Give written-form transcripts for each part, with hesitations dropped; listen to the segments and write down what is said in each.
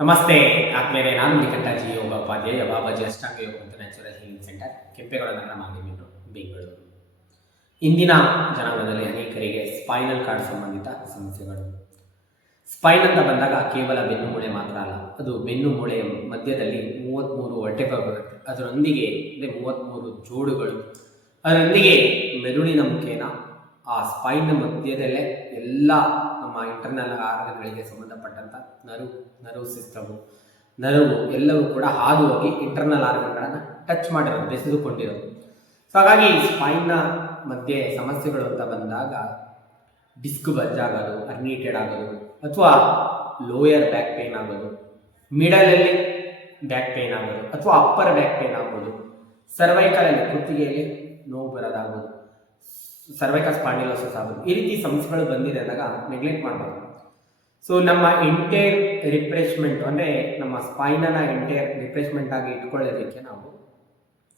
ನಮಸ್ತೆ ಆತ್ಮೇಲೆ ನಾನು ನಿಕಟಾಜಿ ಯೋಗ ಉಪಾಧ್ಯಾಯ ಬಾಬಾಜಿ ಅಷ್ಟಾಂಗ ಯೋಗ ಮತ್ತು ನ್ಯಾಚುರಲ್ ಹೀಲಿಂಗ್ ಸೆಂಟರ್ ಕೆಂಪೇಗೌಡ ನಗರ ಮಾಧ್ಯಮ ಬೆಂಗಳೂರು. ಇಂದಿನ ಜನಾಂಗದಲ್ಲಿ ಅನೇಕರಿಗೆ ಸ್ಪೈನಲ್ ಕಾರ್ಡ್ ಸಂಬಂಧಿತ ಸಮಸ್ಯೆಗಳು. ಸ್ಪೈನ್ ಅಂತ ಬಂದಾಗ ಕೇವಲ ಬೆನ್ನು ಮೂಳೆ ಮಾತ್ರ ಅಲ್ಲ, ಅದು ಬೆನ್ನು ಮೂಳೆಯ ಮಧ್ಯದಲ್ಲಿ 33 ವರ್ಟೆಬ್ರಾ ಬರುತ್ತೆ. ಅದರೊಂದಿಗೆ 33 ಜೋಡುಗಳು, ಅದರೊಂದಿಗೆ ಮೆದುಳಿನ ಮುಖೇನ ಆ ಸ್ಪೈನ್ ಮಧ್ಯದಲ್ಲೇ ಎಲ್ಲ ನಮ್ಮ ಇಂಟರ್ನಲ್ ಆರ್ಗನ್ಗಳಿಗೆ ಸಂಬಂಧಪಟ್ಟಂಥ ನರ್ವ್ ಸಿಸ್ಟಮು, ನರ್ವು ಎಲ್ಲವೂ ಕೂಡ ಹಾದು ಹೋಗಿ ಇಂಟರ್ನಲ್ ಆರ್ಗನ್ಗಳನ್ನು ಟಚ್ ಮಾಡಿರೋದು, ಬೆಸೆದುಕೊಂಡಿರೋದು. ಸೊ ಹಾಗಾಗಿ ಸ್ಪೈನ್ನ ಮಧ್ಯೆ ಸಮಸ್ಯೆಗಳು ಅಂತ ಬಂದಾಗ ಡಿಸ್ಕ್ ಬಲ್ಜ್ ಆಗೋದು, ಹರ್ನಿಯೇಟೆಡ್ ಆಗೋದು, ಅಥವಾ ಲೋಯರ್ ಬ್ಯಾಕ್ ಪೇನ್ ಆಗೋದು, ಮಿಡಲಲ್ಲಿ ಬ್ಯಾಕ್ ಪೇನ್ ಆಗೋದು, ಅಥವಾ ಅಪ್ಪರ್ ಬ್ಯಾಕ್ ಪೇನ್ ಆಗೋದು, ಸರ್ವೈಕಲಲ್ಲಿ ಕುತ್ತಿಗೆಯಲ್ಲಿ ನೋವು ಬರೋದಾಗೋದು, ಸರ್ವೈಕಲ್ ಸ್ಪಾಂಡಿಲೋಸಿಸ್ ಆಗೋದು. ಈ ರೀತಿ ಸಮಸ್ಯೆಗಳು ಬಂದಿದೆ ಅಂದಾಗ ನೆಗ್ಲೆಕ್ಟ್ ಮಾಡಬಾರ್ದು. ಸೊ ನಮ್ಮ ಇಂಟೇರ್ ರಿಫ್ರೆಶ್ಮೆಂಟ್ ಅಂದರೆ ನಮ್ಮ ಸ್ಪೈನನ್ನ ಇಂಟೇರ್ ರಿಫ್ರೆಶ್ಮೆಂಟ್ ಆಗಿ ಇಟ್ಕೊಳ್ಳೋದಕ್ಕೆ ನಾವು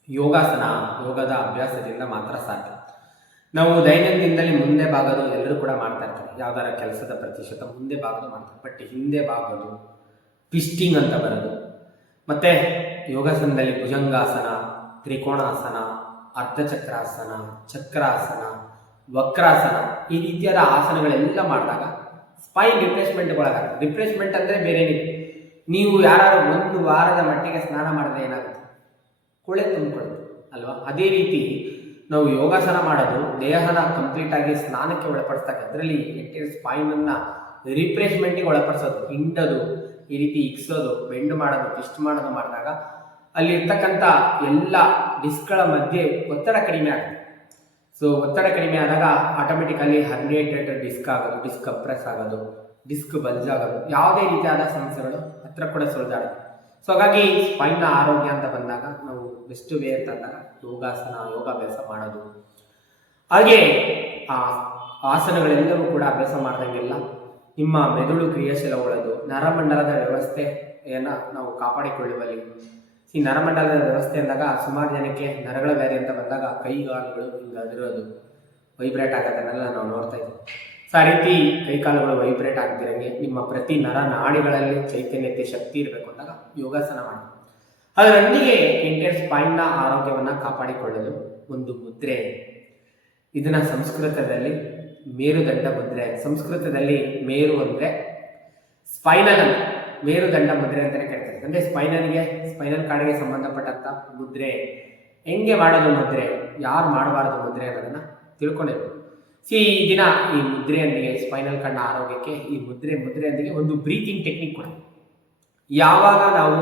ಯೋಗದ ಅಭ್ಯಾಸದಿಂದ ಮಾತ್ರ ಸಾಧ್ಯ. ನಾವು ದೈನಂದಿನದಲ್ಲಿ ಮುಂದೆ ಬಾಗೋದು ಎಲ್ಲರೂ ಕೂಡ ಮಾಡ್ತಾ ಇರ್ತಾರೆ, ಯಾವ್ದಾರ ಕೆಲಸದ ಪ್ರತಿಶತ ಮುಂದೆ ಬಾಗೋದು ಮಾಡ್ತಾರೆ. ಬಟ್ ಹಿಂದೆ ಬಾಗೋದು, ಟ್ವಿಸ್ಟಿಂಗ್ ಅಂತ ಬರೋದು, ಮತ್ತೆ ಯೋಗಾಸನದಲ್ಲಿ ಭುಜಂಗಾಸನ, ತ್ರಿಕೋಣಾಸನ, ಅರ್ಧಚಕ್ರಾಸನ, ಚಕ್ರಾಸನ, ವಕ್ರಾಸನ, ಈ ರೀತಿಯಾದ ಆಸನಗಳೆಲ್ಲ ಮಾಡಿದಾಗ ಸ್ಪೈನ್ ರಿಫ್ರೆಶ್ಮೆಂಟ್ಗೊಳಗಾಗುತ್ತೆ. ರಿಫ್ರೆಶ್ಮೆಂಟ್ ಅಂದರೆ ಬೇರೇನಿಲ್ಲ, ನೀವು ಯಾರು 1 ವಾರದ ಮಟ್ಟಿಗೆ ಸ್ನಾನ ಮಾಡಿದ್ರೆ ಏನಾಗುತ್ತೆ, ಕೊಳೆ ತುಂಬಿಕೊಳ್ಳುತ್ತೆ ಅಲ್ವಾ? ಅದೇ ರೀತಿ ನಾವು ಯೋಗಾಸನ ಮಾಡೋದು ದೇಹನ ಕಂಪ್ಲೀಟಾಗಿ ಸ್ನಾನಕ್ಕೆ ಒಳಪಡಿಸ್ದಾಗ, ಅದರಲ್ಲಿ ಎಂಟೈರ್ ಸ್ಪೈನನ್ನು ರಿಫ್ರೆಶ್ಮೆಂಟಿಗೆ ಒಳಪಡಿಸೋದು, ಹಿಂಡೋದು, ಈ ರೀತಿ ಇಕ್ಸೋದು, ಬೆಂಡ್ ಮಾಡೋದು, ಟ್ವಿಸ್ಟ್ ಮಾಡೋದು ಮಾಡಿದಾಗ ಅಲ್ಲಿ ಇರ್ತಕ್ಕಂಥ ಎಲ್ಲ ಡಿಸ್ಕ್ಗಳ ಮಧ್ಯೆ ಒತ್ತಡ ಕಡಿಮೆ ಆಗುತ್ತೆ. ಸೊ ಒತ್ತಡ ಕಡಿಮೆ ಆದಾಗ ಆಟೋಮೆಟಿಕಲಿ ಹರ್ನಿಯೇಟೆಡ್ ಡಿಸ್ಕ್ ಆಗೋದು, ಡಿಸ್ಕ್ ಕಂಪ್ರೆಸ್ ಆಗೋದು, ಡಿಸ್ಕ್ ಬಲ್ಜ್ ಆಗೋದು, ಯಾವುದೇ ರೀತಿಯಾದ ಸಮಸ್ಯೆಗಳು ಹತ್ರ ಕೂಡ ಸುಳಿದಾಡುತ್ತೆ. ಸೊ ಹಾಗಾಗಿ ಸ್ಪೈನ್ನ ಆರೋಗ್ಯ ಅಂತ ಬಂದಾಗ ನಾವು ಬೆಸ್ಟ್ ವೇ ಅಂತಂದಾಗ ಯೋಗಾಭ್ಯಾಸ ಮಾಡೋದು. ಹಾಗೆ ಆ ಆಸನಗಳೆಲ್ಲವೂ ಕೂಡ ಅಭ್ಯಾಸ ಮಾಡ್ದಂಗೆಲ್ಲ ನಿಮ್ಮ ಮೆದುಳು ಕ್ರಿಯಾಶೀಲಗೊಳ್ಳೋದು, ನರಮಂಡಲದ ವ್ಯವಸ್ಥೆಯನ್ನು ನಾವು ಕಾಪಾಡಿಕೊಳ್ಳುವಲ್ಲಿ. ಈ ನರಮಂಡಲದ ವ್ಯವಸ್ಥೆ ಅಂದಾಗ ಸುಮಾರು ಜನಕ್ಕೆ ನರಗಳ ವ್ಯಾಧಿ ಅಂತ ಬಂದಾಗ ಕೈಕಾಲುಗಳು ಹಿಂಗೆ ಅದಿರೋದು, ವೈಬ್ರೇಟ್ ಆಗೋದನ್ನೆಲ್ಲ ನಾವು ನೋಡ್ತಾ ಇದ್ದೀವಿ. ಸೊ ಆ ರೀತಿ ಕೈಕಾಲುಗಳು ವೈಬ್ರೇಟ್ ಆಗ್ತಿರಂಗೆ ನಿಮ್ಮ ಪ್ರತಿ ನಾಡಿಗಳಲ್ಲಿ ಚೈತನ್ಯತೆ, ಶಕ್ತಿ ಇರಬೇಕು ಅಂದಾಗ ಯೋಗಾಸನ ಮಾಡಿ. ಅದರೊಂದಿಗೆ ಎಂಟೈರ್ ಸ್ಪೈನ್ನ ಆರೋಗ್ಯವನ್ನು ಕಾಪಾಡಿಕೊಳ್ಳಲು ಒಂದು ಮುದ್ರೆ, ಇದನ್ನು ಸಂಸ್ಕೃತದಲ್ಲಿ ಮೇರುದಂಡ ಮುದ್ರೆ, ಸಂಸ್ಕೃತದಲ್ಲಿ ಮೇರು ಅಂದರೆ ಸ್ಪೈನಲ್ ಅಂತ, ಮೇರುದಂಡ ಮುದ್ರೆ ಅಂತಲೇ ಕರಿತಾರೆ. ಅಂದರೆ ಸ್ಪೈನಲ್ ಕಾರ್ಡ್ಗೆ ಸಂಬಂಧಪಟ್ಟಂಥ ಮುದ್ರೆ ಹೆಂಗೆ ಮಾಡೋದು, ಮುದ್ರೆ ಯಾರು ಮಾಡಬಾರದು ಮುದ್ರೆ ಅನ್ನೋದನ್ನು ತಿಳ್ಕೊಂಡಿರ್ಬೋದು. ಈ ದಿನ ಈ ಮುದ್ರೆಯೊಂದಿಗೆ ಸ್ಪೈನಲ್ ಕಾರ್ಡ್ನ ಆರೋಗ್ಯಕ್ಕೆ ಈ ಮುದ್ರೆಯೊಂದಿಗೆ ಒಂದು ಬ್ರೀತಿಂಗ್ ಟೆಕ್ನಿಕ್ ಕೂಡ. ಯಾವಾಗ ನಾವು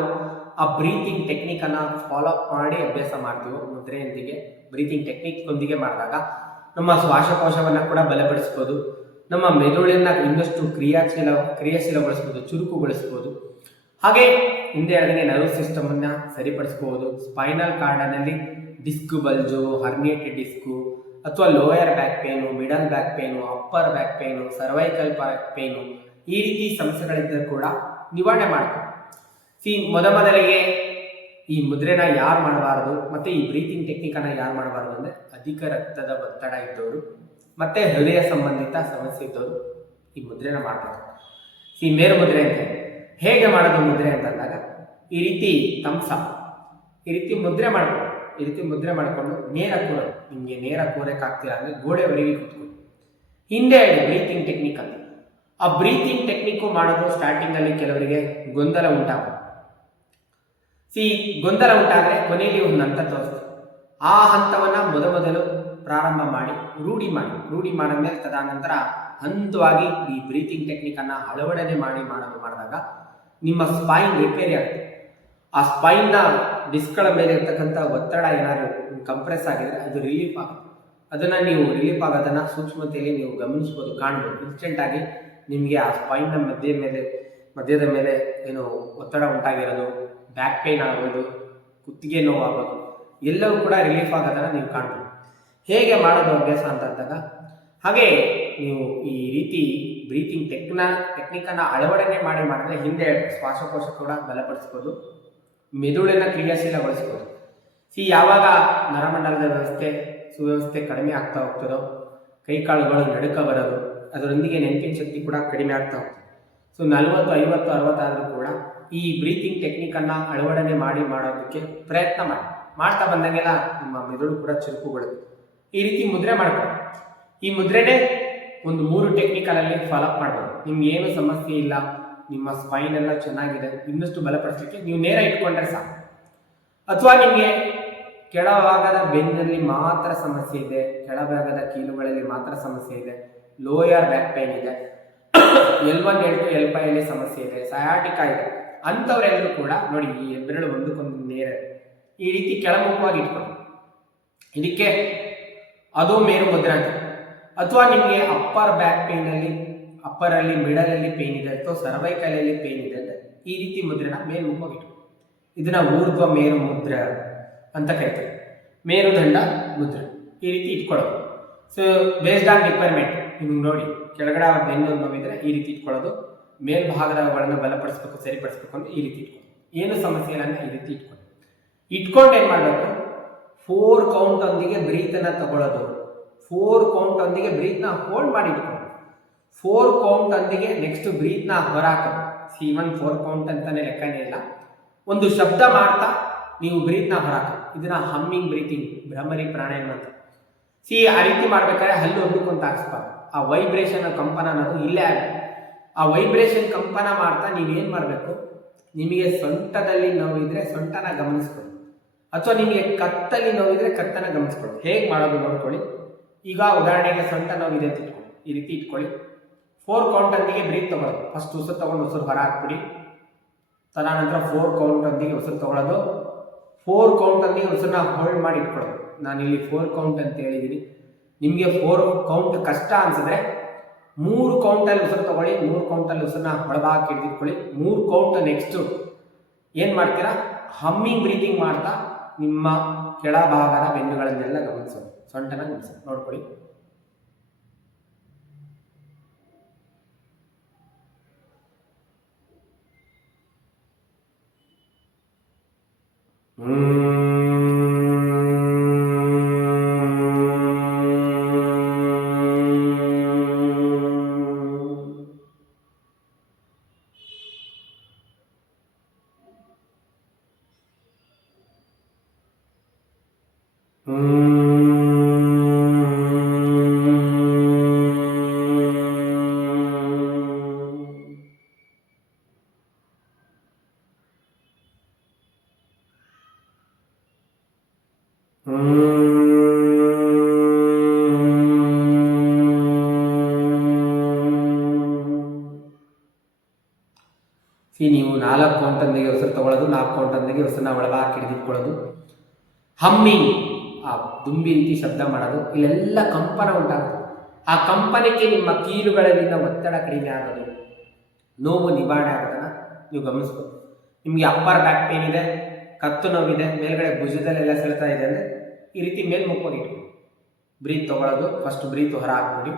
ಆ ಬ್ರೀತಿಂಗ್ ಟೆಕ್ನಿಕನ್ನು ಫಾಲೋ ಅಪ್ ಮಾಡಿ ಅಭ್ಯಾಸ ಮಾಡ್ತೀವೋ, ಮುದ್ರೆಯೊಂದಿಗೆ ಬ್ರೀತಿಂಗ್ ಟೆಕ್ನಿಕ್ನೊಂದಿಗೆ ಮಾಡಿದಾಗ ನಮ್ಮ ಶ್ವಾಸಕೋಶವನ್ನು ಕೂಡ ಬಲಪಡಿಸ್ಬೋದು, ನಮ್ಮ ಮೆದುಳನ್ನು ಇನ್ನಷ್ಟು ಕ್ರಿಯಾಶೀಲಗೊಳಿಸ್ಬೋದು, ಚುರುಕುಗೊಳಿಸ್ಬೋದು. ಹಾಗೆ ಹಿಂದೆ ಹೇಳಿದಂಗೆ ನರ್ವ್ ಸಿಸ್ಟಮನ್ನು ಸರಿಪಡಿಸ್ಬೋದು. ಸ್ಪೈನಲ್ ಕಾರ್ಡ್ನಲ್ಲಿ ಡಿಸ್ಕ್ ಬಲ್ಜು, ಹರ್ನಿಯೇಟೆಡ್ ಡಿಸ್ಕು, ಅಥವಾ lower back pain, middle back pain, upper back pain, cervical back pain, ಈ ರೀತಿ ಸಮಸ್ಯೆಗಳಿದ್ದರೂ ಕೂಡ ನಿವಾರಣೆ ಮಾಡ್ತಾರೆ. ಮೊದಲಿಗೆ ಈ ಮುದ್ರೆನ ಯಾರು ಮಾಡಬಾರ್ದು ಮತ್ತು ಈ ಬ್ರೀತಿಂಗ್ ಟೆಕ್ನಿಕನ್ನು ಯಾರು ಮಾಡಬಾರ್ದು ಅಂದರೆ ಅಧಿಕ ರಕ್ತದ ಒತ್ತಡ ಇದ್ದವರು ಮತ್ತು ಹೃದಯ ಸಂಬಂಧಿತ ಸಮಸ್ಯೆ ಇದ್ದವರು ಈ ಮುದ್ರೆನ ಮಾಡಬಾರ್ದು. ಮೇರು ಮುದ್ರೆ ಅಂತ ಹೇಗೆ ಮಾಡೋದು ಮುದ್ರೆ ಅಂತಂದಾಗ ಈ ರೀತಿ ಈ ರೀತಿ ಮುದ್ರೆ ಮಾಡ್ಕೊಂಡು, ಈ ರೀತಿ ಮುದ್ರೆ ಮಾಡಿಕೊಂಡು ನೇರ ಕೂರೋದು. ನಿಮಗೆ ನೇರ ಕೂರಕ್ಕಾಗ್ತೀರ ಅಂದರೆ ಗೋಡೆವರೆಗೆ ಕೂತ್ಕೊಂಡು ಹಿಂದೆ ಹೇಳಿ ಬ್ರೀತಿಂಗ್ ಟೆಕ್ನಿಕ್ ಅಂತ. ಆ ಬ್ರೀತಿಂಗ್ ಟೆಕ್ನಿಕ್ಕು ಮಾಡೋದು ಸ್ಟಾರ್ಟಿಂಗಲ್ಲಿ ಕೆಲವರಿಗೆ ಗೊಂದಲ ಉಂಟಾಗುತ್ತೆ. ಗೊಂದಲ ಉಂಟಾದರೆ ಕೊನೆಯಲ್ಲಿ ಒಂದು ಹಂತ ತೋರಿಸ್ತೀವಿ. ಆ ಹಂತವನ್ನು ಮೊದಲು ಪ್ರಾರಂಭ ಮಾಡಿ ರೂಢಿ ಮಾಡಿದ್ಮೇಲೆ ತದನಂತರ ಹಂತವಾಗಿ ಈ ಬ್ರೀತಿಂಗ್ ಟೆಕ್ನಿಕನ್ನು ಅಳವಡನೆ ಮಾಡಿದಾಗ ನಿಮ್ಮ ಸ್ಪೈನ್ ರಿಪೇರಿ ಆಗುತ್ತೆ. ಆ ಸ್ಪೈನ್ನ ಡಿಸ್ಕ್ಗಳ ಮೇಲೆ ಇರ್ತಕ್ಕಂಥ ಒತ್ತಡ ಏನಾದರೂ ಕಂಪ್ರೆಸ್ ಆಗಿದರೆ ಅದು ರಿಲೀಫ್ ಆಗುತ್ತೆ. ಅದನ್ನು ನೀವು ರಿಲೀಫ್ ಆಗೋದನ್ನು ಸೂಕ್ಷ್ಮತೆಯಲ್ಲಿ ನೀವು ಗಮನಿಸ್ಬೋದು, ಕಾಣ್ಬೋದು. ಇನ್ಸ್ಟೆಂಟಾಗಿ ನಿಮಗೆ ಆ ಸ್ಪೈನ್ನ ಮಧ್ಯದ ಮೇಲೆ ಏನು ಒತ್ತಡ ಉಂಟಾಗಿರೋದು, ಬ್ಯಾಕ್ ಪೇನ್ ಆಗೋದು, ಕುತ್ತಿಗೆ ನೋವು ಆಗೋದು ಎಲ್ಲವೂ ಕೂಡ ರಿಲೀಫ್ ಆಗೋದನ್ನು ನೀವು ಕಾಣ್ಬೋದು. ಹೇಗೆ ಮಾಡೋದು ಅಭ್ಯಾಸ ಅಂತಂದಾಗ ಹಾಗೆ ನೀವು ಈ ರೀತಿ ಬ್ರೀತಿಂಗ್ ಟೆಕ್ನಿಕನ್ನು ಅಳವಡನೆ ಮಾಡಿದ್ರೆ ಹಿಂದೆ ಶ್ವಾಸಕೋಶ ಕೂಡ ಬಲಪಡಿಸ್ಬೋದು, ಮೆದುಳನ್ನು ಕ್ರಿಯಾಶೀಲಗೊಳಿಸ್ಬೋದು. ಯಾವಾಗ ನರಮಂಡಲದ ಸುವ್ಯವಸ್ಥೆ ಕಡಿಮೆ ಆಗ್ತಾ ಹೋಗ್ತದೋ, ಕೈಕಾಲುಗಳು ನಡುಕ ಬರೋದು, ಅದರೊಂದಿಗೆ ನೆನಪಿನ ಶಕ್ತಿ ಕೂಡ ಕಡಿಮೆ ಆಗ್ತಾ ಹೋಗ್ತದೆ. ಸೊ 40, 50, 60 ಆದರೂ ಕೂಡ ಈ ಬ್ರೀತಿಂಗ್ ಟೆಕ್ನಿಕನ್ನು ಅಳವಡನೆ ಮಾಡೋದಕ್ಕೆ ಪ್ರಯತ್ನ ಮಾಡ್ತಾ ಬಂದಂಗೆಲ್ಲ ನಿಮ್ಮ ಮೆದುಳು ಕೂಡ ಚುರುಕುಗೊಳ್ಳುತ್ತೆ. ಈ ರೀತಿ ಮುದ್ರೆ ಮಾಡ್ಕೊಳ್ಳಿ. ಈ ಮುದ್ರೆನೇ ಒಂದು 3 ಟೆಕ್ನಿಕಲಲ್ಲಿ ಫಾಲೋ ಅಪ್ ಮಾಡ್ಬೋದು. ನಿಮ್ಗೆ ಏನು ಸಮಸ್ಯೆ ಇಲ್ಲ, ನಿಮ್ಮ ಸ್ಪೈನ್ ಎಲ್ಲ ಚೆನ್ನಾಗಿದೆ, ಇನ್ನಷ್ಟು ಬಲಪಡಿಸಲಿಕ್ಕೆ ನೀವು ನೇರ ಇಟ್ಕೊಂಡ್ರೆ ಸಾಕು. ಅಥವಾ ನಿಮಗೆ ಕೆಳಭಾಗದ ಬೆನ್ನಲ್ಲಿ ಮಾತ್ರ ಸಮಸ್ಯೆ ಇದೆ, ಕೆಳಭಾಗದ ಕೀಲುಗಳಲ್ಲಿ ಮಾತ್ರ ಸಮಸ್ಯೆ ಇದೆ, ಲೋಯರ್ ಬ್ಯಾಕ್ ಪೇನ್ ಇದೆ, L1 L2 L5 ಅಲ್ಲಿ ಸಮಸ್ಯೆ ಇದೆ, ಸಯಾಟಿಕಾ ಇದೆ, ಅಂಥವರೆಲ್ಲರೂ ಕೂಡ ನೋಡಿ ಈ ಹೆಬ್ಬೆರಳು ಒಂದಕ್ಕೊಂದು ನೇರ ಈ ರೀತಿ ಕೆಳಮುಖವಾಗಿ ಇಟ್ಕೊಳ್ಳಿ. ಇದಕ್ಕೆ ಅದು ಮೇರು ಮುದ್ರೆ ಅಂತ. ಅಥವಾ ನಿಮಗೆ ಅಪ್ಪರ್ ಬ್ಯಾಕ್ ಪೇನಲ್ಲಿ, ಅಪ್ಪರಲ್ಲಿ ಮಿಡಲಲ್ಲಿ ಪೇನ್ ಇದೆ ಅಥವಾ ಸರ್ವೈಕಲಲ್ಲಿ ಪೇನ್ ಇದೆ ಅಂದರೆ ಈ ರೀತಿ ಮುದ್ರೆನ ಮೇಲ್ಮುಖವಾಗಿ ಇಟ್ಕೊಳ್ಳಿ. ಇದನ್ನ ಊರ್ಧ್ವ ಮೇರು ಮುದ್ರೆ ಅಂತ ಕರಿತಾರೆ, ಮೇರುದಂಡ ಮುದ್ರೆ. ಈ ರೀತಿ ಇಟ್ಕೊಳ್ಳೋದು. ಸೊ ಬೇಸ್ಡ್ ಆನ್ ರಿಕ್ವೈರ್ಮೆಂಟ್ ನಿಮ್ಗೆ ನೋಡಿ ಕೆಳಗಡೆ ಬೆನ್ನು ನೋವಿದ್ರೆ ಈ ರೀತಿ ಇಟ್ಕೊಳ್ಳೋದು, ಮೇಲ್ಭಾಗದಗಳನ್ನು ಬಲಪಡಿಸ್ಬೇಕು, ಸರಿಪಡಿಸ್ಬೇಕು ಅಂದ್ರೆ ಈ ರೀತಿ ಇಟ್ಕೊಳ್ಳೋದು. ಏನು ಸಮಸ್ಯೆ ಇಲ್ಲ ಈ ರೀತಿ ಇಟ್ಕೊಂಡು ಏನು ಮಾಡಬೇಕು, 4 ಕೌಂಟ್ ಒಂದಿಗೆ ಬ್ರೀತನ್ನು ತಗೊಳ್ಳೋದು, 4 ಕೌಂಟ್ ಒಂದಿಗೆ ಬ್ರೀತ್ನ ಹೋಲ್ಡ್ ಮಾಡಿ ಇಟ್ಕೊಳ್ಳೋದು, 4 ಕೌಂಟ್ ಒಂದಿಗೆ ನೆಕ್ಸ್ಟ್ ಬ್ರೀತ್ನ ಹೊರಹಾಕೋದು. ಇವನ್ 4 ಕೌಂಟ್ ಅಂತಾನೆ ಲೆಕ್ಕನೇ ಇಲ್ಲ, ಒಂದು ಶಬ್ದ ಮಾಡ್ತಾ ನೀವು ಬ್ರೀತ್ನ ಹೊರಹಾಕೋದು. ಇದನ್ನ ಹಮ್ಮಿಂಗ್ ಬ್ರೀತಿಂಗ್, ಭ್ರಮರಿ ಪ್ರಾಣಾಯಾಮ ಅಂತ. ಆ ರೀತಿ ಮಾಡ್ಬೇಕಾದ್ರೆ ಹಲ್ಲು ಒಂದಕ್ಕೊಂದು ಹಾಕ್ಸ್ಬಾರ್ದು. ಆ ವೈಬ್ರೇಷನ್ ಕಂಪನ ಅನ್ನೋದು ಇಲ್ಲೇ ಆಗುತ್ತೆ. ಆ ವೈಬ್ರೇಷನ್ ಕಂಪನ ಮಾಡ್ತಾ ನೀವೇನು ಮಾಡಬೇಕು, ನಿಮಗೆ ಸೊಂಟದಲ್ಲಿ ನೋವಿದ್ರೆ ಸೊಂಟನ ಗಮನಿಸ್ಕೊಳ್ಳಿ, ಅಥವಾ ನಿಮಗೆ ಕತ್ತಲ್ಲಿ ನೋವಿದ್ರೆ ಕತ್ತನ ಗಮನಿಸ್ಕೊಳ್ಳಿ. ಹೇಗೆ ಮಾಡೋದು ನೋಡ್ಕೊಳ್ಳಿ. ಈಗ ಉದಾಹರಣೆಗೆ ಸೊಂಟ ನೋವಿದೆ ಅಂತ ಇಟ್ಕೊಳ್ಳಿ, ಈ ರೀತಿ ಇಟ್ಕೊಳ್ಳಿ. 4 ಕೌಂಟ್ ಒಂದಿಗೆ ಬ್ರೀತ್ ತಗೊಳ್ಳೋದು. ಫಸ್ಟ್ ಉಸಿರು ತಗೊಂಡು ಉಸಿರು ಹೊರ ಹಾಕ್ಬಿಡಿ. ತದನಂತರ 4 ಕೌಂಟ್ ಒಂದಿಗೆ ಉಸಿರು ತಗೊಳ್ಳೋದು, 4 ಕೌಂಟ್ ಒಂದಿಗೆ ಉಸಿರನ್ನ ಹೋಲ್ಡ್ ಮಾಡಿ ಇಟ್ಕೊಳ್ಳೋದು. ನಾನಿಲ್ಲಿ 4 ಕೌಂಟ್ ಅಂತ ಹೇಳಿದ್ದೀನಿ. ನಿಮಗೆ 4 ಕೌಂಟ್ ಕಷ್ಟ ಅನ್ಸಿದ್ರೆ 3 ಕೌಂಟಲ್ಲಿ ಉಸಿರು ತಗೊಳ್ಳಿ, 3 ಕೌಂಟಲ್ಲಿ ಉಸಿರನ್ನ ಹೊಳಬಾಕಿ ಹಿಡಿದಿಟ್ಕೊಳ್ಳಿ. 3 ಕೌಂಟ್ ನೆಕ್ಸ್ಟು ಏನು ಮಾಡ್ತೀರಾ, ಹಮ್ಮಿಂಗ್ ಬ್ರೀತಿಂಗ್ ಮಾಡ್ತಾ ನಿಮ್ಮ ಕೆಳಭಾಗದ ಬೆನ್ನುಗಳನ್ನೆಲ್ಲ ಗಮನಿಸೋದು, ಸೊಂಟನ ಗಮನಿಸೋದು ನೋಡ್ಕೊಳ್ಳಿ. ನೀವು 4 ಕೌಂಟ್ ಒಂದಿಗೆ ಉಸಿರು ತಗೊಳ್ಳೋದು, 4 ಕೌಂಟ್ ಒಂದಿಗೆ ಉಸಿರನ್ನ ಒಳಗೆ ಹಿಡಿದಿಟ್ಕೊಳ್ಳೋದು, ಹಮ್ಮಿಂಗ್, ಆ ದುಂಬಿ ರೀತಿ ಶಬ್ದ ಮಾಡೋದು, ಇಲ್ಲೆಲ್ಲ ಕಂಪನ ಉಂಟಾಗುತ್ತೆ. ಆ ಕಂಪನಕ್ಕೆ ನಿಮ್ಮ ಕೀಲುಗಳಲ್ಲಿನ ಒತ್ತಡ ಕಡಿಮೆ ಆಗೋದು, ನೋವು ನಿವಾರಣೆ ಆಗೋದನ್ನು ನೀವು ಗಮನಿಸ್ಬೋದು. ನಿಮಗೆ ಅಪ್ಪರ್ ಬ್ಯಾಕ್ ಪೇನ್ ಇದೆ, ಕತ್ತು ನೋವಿದೆ, ಮೇಲ್ಗಡೆ ಭುಜದಲ್ಲೆಲ್ಲ ಸೆಳೆತಾ ಇದೆ ಅಂದರೆ ಈ ರೀತಿ ಮೇಲ್ಮುಖವಾಗಿ ಇಟ್ಕೊಳ್ಳಿ. ಬ್ರೀತ್ ತಗೊಳ್ಳೋದು, ಫಸ್ಟ್ ಬ್ರೀತ್ ಹೊರ ಹಾಕ್ಬಿಡಿ.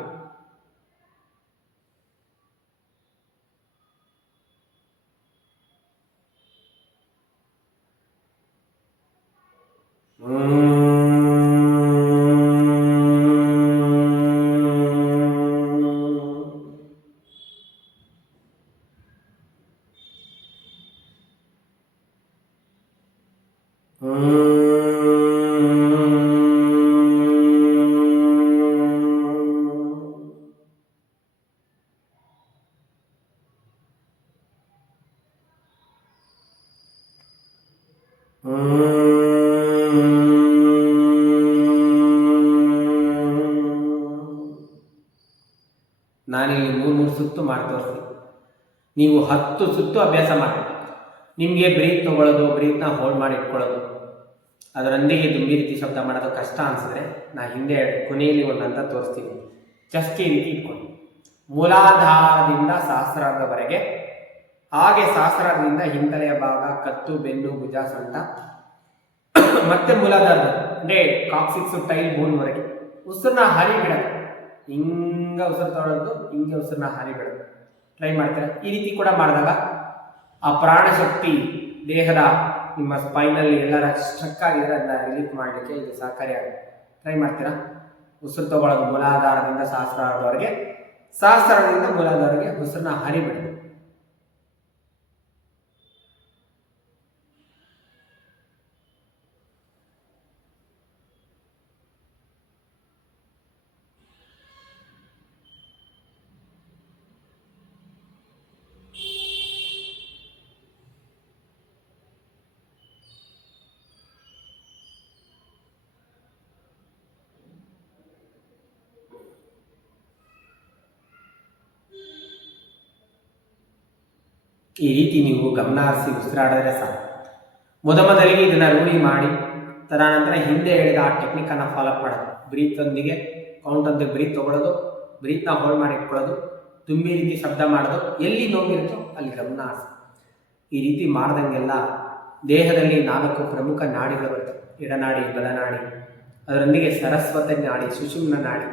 ನಾನಿಲ್ಲಿ 3 ಸುತ್ತು ಮಾಡಿ ತೋರಿಸ್ತೀನಿ. ನೀವು 10 ಸುತ್ತು ಅಭ್ಯಾಸ ಮಾಡಿ. ನಿಮಗೆ ಬ್ರೀತ್ ತಗೊಳ್ಳೋದು, ಬ್ರೀತ್ನ ಹೋಲ್ಡ್ ಮಾಡಿ ಇಟ್ಕೊಳ್ಳೋದು, ಅದರೊಂದಿಗೆ ದುಂಬಿ ರೀತಿ ಶಬ್ದ ಮಾಡೋದು ಕಷ್ಟ ಅನಿಸಿದ್ರೆ ನಾ ಹಿಂದೆ ಕೊನೆಯಲ್ಲಿ ಒಂದು ಹಂತ ತೋರಿಸ್ತೀನಿ. ಚಸ್ಕಿ ರೀತಿ ಇಟ್ಕೊಳ್ಳಿ. ಮೂಲಾಧಾರದಿಂದ ಸಹಸ್ರಾರದವರೆಗೆ, ಹಾಗೆ ಸಹಸ್ರಾರದಿಂದ ಹಿಂತಲೆಯ ಭಾಗ, ಕತ್ತು, ಬೆನ್ನು, ಭುಜ, ಸೊಂಟ, ಮತ್ತೆ ಮೂಲಾಧಾರದ ಅಂದರೆ ಕಾಕ್ಸಿಕ್ಸ್ ಟೈಲ್ ಬೋನ್ವರೆಗೆ ಉಸಿರನ್ನ ಹಾರಿ ಬಿಡೋದು. ಹಿಂಗೆ ಉಸಿರು ತಗೊಳ್ಳೋದು, ಹಿಂಗೆ ಉಸಿರನ್ನ ಹಾರಿ ಬಿಡೋದು. ಟ್ರೈ ಮಾಡ್ತೀರಾ? ಈ ರೀತಿ ಕೂಡ ಮಾಡಿದಾಗ ಆ ಪ್ರಾಣಶಕ್ತಿ ದೇಹದ ನಿಮ್ಮ ಸ್ಪೈನಲ್ಲಿ ಎಲ್ಲರ ಸ್ಟ್ರಕ್ ಆಗಿದ್ರೆ ಅದನ್ನ ರಿಲೀಫ್ ಮಾಡಲಿಕ್ಕೆ ಇದು ಸಹಕಾರಿಯಾಗುತ್ತೆ. ಟ್ರೈ ಮಾಡ್ತೀರಾ? ಉಸಿರು ತಗೊಳ್ಳೋದು ಮೂಲಾಧಾರದಿಂದ ಸಹಸ್ರಾರದವರೆಗೆ, ಸಹಸ್ರಾರದಿಂದ ಮೂಲಾಧಾರಕ್ಕೆ ಉಸಿರನ್ನ ಹರಿಬಿಡೋದು. ಈ ರೀತಿ ನೀವು ಗಮನ ಹರಿಸಿ ಉಸಿರಾಡಿದ್ರೆ ಸಾಕು. ಮೊದಲಿಗೆ ಇದನ್ನು ರೂಢಿ ಮಾಡಿ ತದನಂತರ ಹಿಂದೆ ಹೇಳಿದ ಆ ಟೆಕ್ನಿಕನ್ನು ಫಾಲೋಅಪ್ ಮಾಡೋದು. ಬ್ರೀತೊಂದಿಗೆ ಕೌಂಟೊಂದಿಗೆ ಬ್ರೀತ್ ತೊಗೊಳ್ಳೋದು, ಬ್ರೀತ್ನ ಹೋಲ್ಡ್ ಮಾಡಿ ಇಟ್ಕೊಳ್ಳೋದು, ತುಂಬಿ ರೀತಿ ಶಬ್ದ ಮಾಡೋದು, ಎಲ್ಲಿ ನೋವಿರುತ್ತೋ ಅಲ್ಲಿ ಗಮನ ಹರಿಸಿ. ಈ ರೀತಿ ಮಾಡ್ದಂಗೆಲ್ಲ ದೇಹದಲ್ಲಿ 4 ಪ್ರಮುಖ ನಾಡಿಗಳು ಬರ್ತವೆ. ಎಡನಾಡಿ, ಬಲನಾಡಿ, ಅದರೊಂದಿಗೆ ಸರಸ್ವತಿ ನಾಡಿ, ಸುಷುಮ್ನ ನಾಡಿ.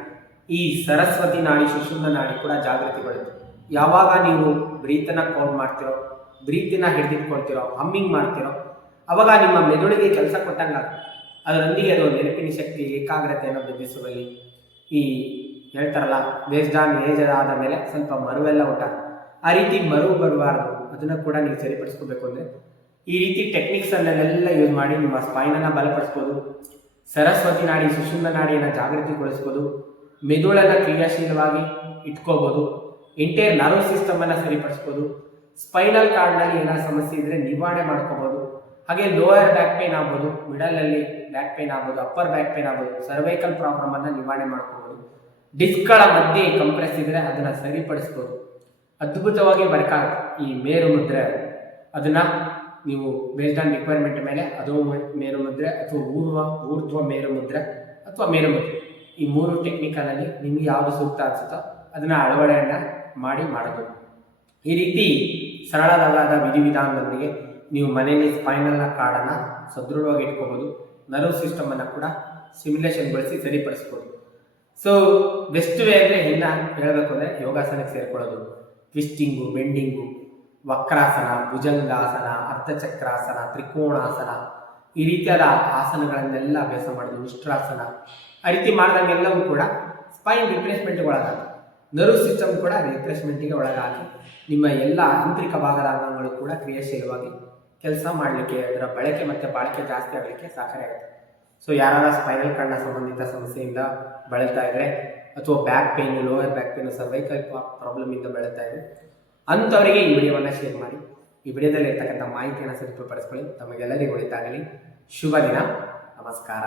ಈ ಸರಸ್ವತಿ ನಾಡಿ, ಸುಷುಮ್ನ ನಾಡಿ ಕೂಡ ಜಾಗೃತಿಗೊಳ್ಳುತ್ತೆ. ಯಾವಾಗ ನೀವು ಬ್ರೀತನ್ನ ಕೌಂಟ್ ಮಾಡ್ತಿರೋ, ಬ್ರೀತಿನ ಹಿಡಿದಿಟ್ಕೊಳ್ತಿರೋ, ಹಮ್ಮಿಂಗ್ ಮಾಡ್ತಿರೋ, ಅವಾಗ ನಿಮ್ಮ ಮೆದುಳಿಗೆ ಕೆಲಸ ಕೊಟ್ಟಂಗ. ಅದರೊಂದಿಗೆ ಅದು ನೆನಪಿನ ಶಕ್ತಿ, ಏಕಾಗ್ರತೆಯನ್ನು ವೃದ್ಧಿಸುವಲ್ಲಿ ಈ ಹೇಳ್ತಾರಲ್ಲ ಬೇಸ್ಡ್ ಆನ್ ಏಜ್ ಆದ ಮೇಲೆ ಸ್ವಲ್ಪ ಮರುವೆಲ್ಲ ಆ ರೀತಿ ಮರು ಬರಬಾರ್ದು. ಅದನ್ನು ಕೂಡ ನೀವು ಸರಿಪಡಿಸ್ಕೋಬೇಕು ಅಂದರೆ ಈ ರೀತಿ ಟೆಕ್ನಿಕ್ಸನ್ನೆಲ್ಲ ಯೂಸ್ ಮಾಡಿ ನಿಮ್ಮ ಸ್ಪೈನನ್ನು ಬಲಪಡಿಸ್ಬೋದು, ಸರಸ್ವತಿ ನಾಡಿ, ಸುಷುಮ್ನ ನಾಡಿಯನ್ನು ಜಾಗೃತಿಗೊಳಿಸ್ಬೋದು, ಮೆದುಳನ್ನು ಕ್ರಿಯಾಶೀಲವಾಗಿ ಇಟ್ಕೋಬೋದು, ಎಂಟೈರ್ ನರ್ವ್ ಸಿಸ್ಟಮನ್ನು ಸರಿಪಡಿಸ್ಬೋದು, ಸ್ಪೈನಲ್ ಕಾರ್ಡ್ನಲ್ಲಿ ಏನಾದ್ರು ಸಮಸ್ಯೆ ಇದ್ದರೆ ನಿವಾರಣೆ ಮಾಡ್ಕೋಬೋದು. ಹಾಗೆ ಲೋಯರ್ ಬ್ಯಾಕ್ ಪೇನ್ ಆಗ್ಬೋದು, ಮಿಡಲಲ್ಲಿ ಬ್ಯಾಕ್ ಪೇನ್ ಆಗ್ಬೋದು, ಅಪ್ಪರ್ ಬ್ಯಾಕ್ ಪೇನ್ ಆಗ್ಬೋದು, ಸರ್ವೈಕಲ್ ಪ್ರಾಬ್ಲಮನ್ನು ನಿವಾರಣೆ ಮಾಡ್ಕೋಬೋದು. ಡಿಸ್ಕ್ಗಳ ಮಧ್ಯೆ ಕಂಪ್ರೆಸ್ ಇದ್ದರೆ ಅದನ್ನು ಸರಿಪಡಿಸ್ಬೋದು. ಅದ್ಭುತವಾಗಿ ವರ್ಕ್ ಆಗುತ್ತೆ ಈ ಮೇರು ಮುದ್ರೆ. ಅದನ್ನು ನೀವು ಬೇಸ್ಡ್ ಆನ್ ರಿಕ್ವೈರ್ಮೆಂಟ್ ಮೇಲೆ ಅದು ಮೇರು ಮುದ್ರೆ ಅಥವಾ ಊರ್ಧ್ವ ಮೇರು ಮುದ್ರೆ ಅಥವಾ ಮೇರು ಮುದ್ರೆ, ಈ 3 ಟೆಕ್ನಿಕಲ್ಲಿ ನಿಮಗೆ ಯಾವುದು ಸೂಕ್ತ ಅನಿಸುತ್ತೋ ಅದನ್ನು ಅಳವಡೆಯನ್ನು ಮಾಡೋದು. ಈ ರೀತಿ ಸರಳವಾದ ವಿಧಿವಿಧಾನದೊಂದಿಗೆ ನೀವು ಮನೆಯಲ್ಲಿ ಸ್ಪೈನಲ್ನ ಕಾರ್ಡನ್ನು ಸದೃಢವಾಗಿ ಇಟ್ಕೋಬೋದು. ನರ್ವ್ ಸಿಸ್ಟಮನ್ನು ಕೂಡ ಸಿಮ್ಯುಲೇಷನ್ಗೊಳಿಸಿ ಸರಿಪಡಿಸ್ಬೋದು. ಸೊ ಬೆಸ್ಟ್ ವೇ ಅಂದರೆ ಇನ್ನು ಹೇಳಬೇಕು ಅಂದರೆ ಯೋಗಾಸನಕ್ಕೆ ಸೇರಿಕೊಳ್ಳೋದು, ಟ್ವಿಸ್ಟಿಂಗು, ಬೆಂಡಿಂಗು, ವಕ್ರಾಸನ, ಭುಜಂಗಾಸನ, ಅರ್ಧಚಕ್ರಾಸನ, ತ್ರಿಕೋಣಾಸನ, ಈ ರೀತಿಯಾದ ಆಸನಗಳನ್ನೆಲ್ಲ ಅಭ್ಯಾಸ ಮಾಡೋದು, ಉಷ್ಟ್ರಾಸನ. ಆ ರೀತಿ ಮಾಡಿದಂಗೆಲ್ಲವೂ ಕೂಡ ಸ್ಪೈನ್ ರಿಪ್ಲೇಸ್ಮೆಂಟ್ಗೆ ಒಳಗಾಗಿ, ನರ್ವ್ ಸಿಸ್ಟಮ್ ಕೂಡ ರಿಪ್ಲೇಸ್ಮೆಂಟಿಗೆ ಒಳಗಾಗಿ ನಿಮ್ಮ ಎಲ್ಲ ಆಂತರಿಕ ಭಾಗದ ಅಂಗಗಳು ಕೂಡ ಕ್ರಿಯಾಶೀಲವಾಗಿ ಕೆಲಸ ಮಾಡಲಿಕ್ಕೆ, ಅದರ ಬಳಕೆ ಮತ್ತು ಬಾಳಿಕೆ ಜಾಸ್ತಿ ಆಗಲಿಕ್ಕೆ ಸಹಕಾರಿಯಾಗುತ್ತೆ. ಸೊ ಯಾರು ಸ್ಪೈನಲ್ ಕಾರ್ಡ್ನ ಸಂಬಂಧಿತ ಸಮಸ್ಯೆಯಿಂದ ಬಳಲ್ತಾ ಇದ್ದರೆ ಅಥವಾ back pain, lower back pain, cervical ಪ್ರಾಬ್ಲಮಿಂದ ಬಳಲ್ತಾ ಇದ್ದರೆ ಅಂಥವರಿಗೆ ಈ ವಿಡಿಯೋವನ್ನು ಶೇರ್ ಮಾಡಿ. ಈ ವಿಡಿಯೋದಲ್ಲಿ ಇರ್ತಕ್ಕಂಥ ಮಾಹಿತಿಯನ್ನು ಸರಿಪಡಿಸ್ಕೊಳ್ಳಿ. ತಮಗೆಲ್ಲರಿಗೂ ಒಳಿತಾಗಲಿ. ಶುಭ ದಿನ. ನಮಸ್ಕಾರ.